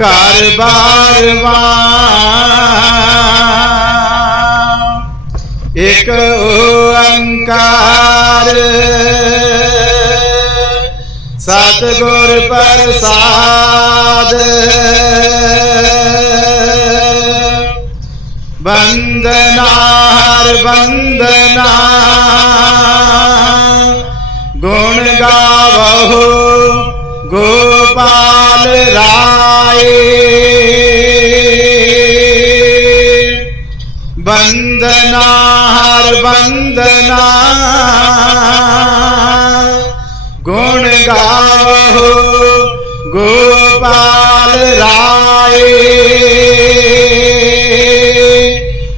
ਘਰ ਬਾਰਵਾ ਇਕ ਓੰਕਾਰ। ਸਤਿਗੁਰ ਪ੍ਰਸਾਦ। ਬੰਦਨਾਰ ਬੰਦਨਾ ਬੰਦਨਾ ਹਰ ਬੰਦਨਾ ਗੁਣ ਗਾਵਹੁ ਗੋਪਾਲ ਰਾਏ।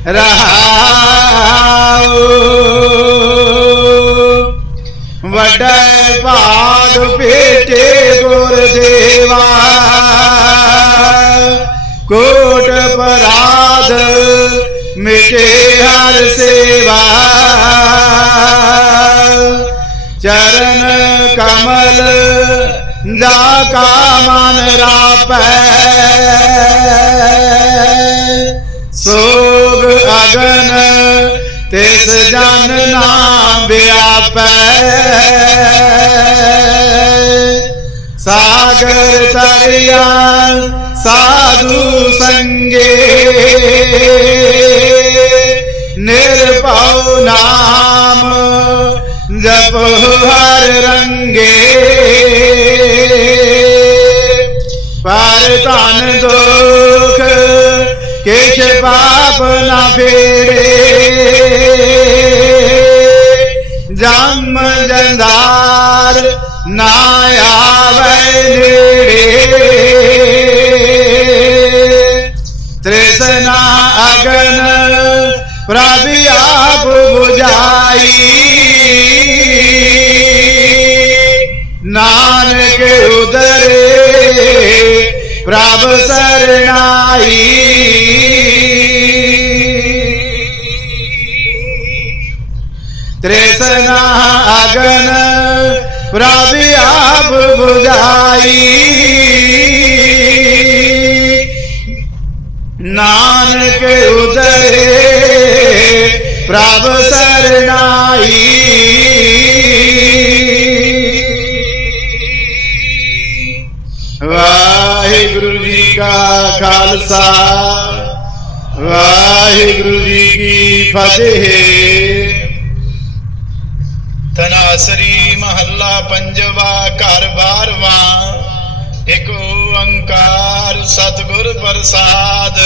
ਰਹਾਉ। ਵੱਡਾ ਭਾਗ ਭੇਟੇ ਗੁਰਦੇਵਾ। ਕੋਟ ਪਰਾਧ ਮਿਟੇ ਹਰ ਸੇਵਾ। ਚਰਨ ਕਮਲ ਦਾ ਕਾ ਮਨ ਰਾਪੈ। ਸੋਗ ਅਗਨ ਤਿਸ ਜਨ ਨਾਮ ਵਿਆਪੈ। ਸਾਗਰ ਤਰਿਆ ਸਾਧੂ ਸੰਗੇ। ਨਿਰਭਉ ਨਾਮ, ਜਪ ਹਰ ਰੰਗੇ। ਪਰ ਧਨ ਦੁਖ ਕਿਛ ਪਾਪ ਨਾ ਫੇਰੇ। ਜਮ ਜੰਦਾਰ ਨਾ ਆਵੇ ਨੇੜੇ। ਤ੍ਰਿਸ਼ਨਾ ਅਗਨ ਪ੍ਰਭ ਆਪ 부ਝਾਈ ਨਾਨਕ ਉਦਰੇ ਪ੍ਰਭ ਸਰਣਾਈ ਤ੍ਰਿਸ਼ਨਾ ਅਗਨ ਪ੍ਰਭ ਆਪ ਪ੍ਰਭ ਸਰਣਾਈ। ਵਾਹਿਗੁਰੂ ਜੀ ਕਾ ਖਾਲਸਾ, ਵਾਹਿਗੁਰੂ ਜੀ ਕੀ ਫਤਿਹ। ਤਨਾਸਰੀ ਮਹੱਲਾ ਪੰਜਵਾ, ਘਰ ਬਾਰਵਾ, ਇਕ ਓੰਕਾਰ ਸਤਿਗੁਰ ਪ੍ਰਸਾਦ।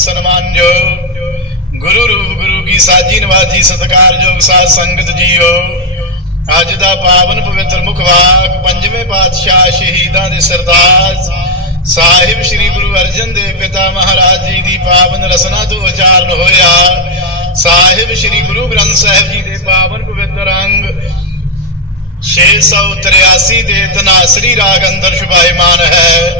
ਸਨਮਾਨਯੋਗ ਗੁਰੂ ਰੂਪ ਗੁਰੂ ਕੀ ਸਾਜੀ ਨਵਾਜੀ ਸਤਕਾਰਯੋਗ ਸਾਧ ਸੰਗਤ ਜੀਓ। ਅੱਜ ਦਾ ਪਾਵਨ ਪਵਿੱਤਰ ਮੁਖਵਾਕ ਪੰਜਵੇਂ ਪਾਤਸ਼ਾਹ ਸ਼ਹੀਦਾਂ ਦੇ ਸਰਤਾਜ ਸਾਹਿਬ ਸ੍ਰੀ ਗੁਰੂ ਅਰਜਨ ਦੇਵ ਪਿਤਾ ਮਹਾਰਾਜ ਜੀ ਦੀ ਪਾਵਨ ਰਸਨਾ ਤੋਂ ਉਚਾਰਨ ਹੋਇਆ। ਸਾਹਿਬ ਸ੍ਰੀ ਗੁਰੂ ਗ੍ਰੰਥ ਸਾਹਿਬ ਜੀ ਦੇ ਪਾਵਨ ਪਵਿੱਤਰ ਅੰਗ 683 ਦੇ ਤਨਾਸਰੀ ਰਾਗ ਅੰਦਰ ਸ਼ੁਭਾਇਮਾਨ ਹੈ।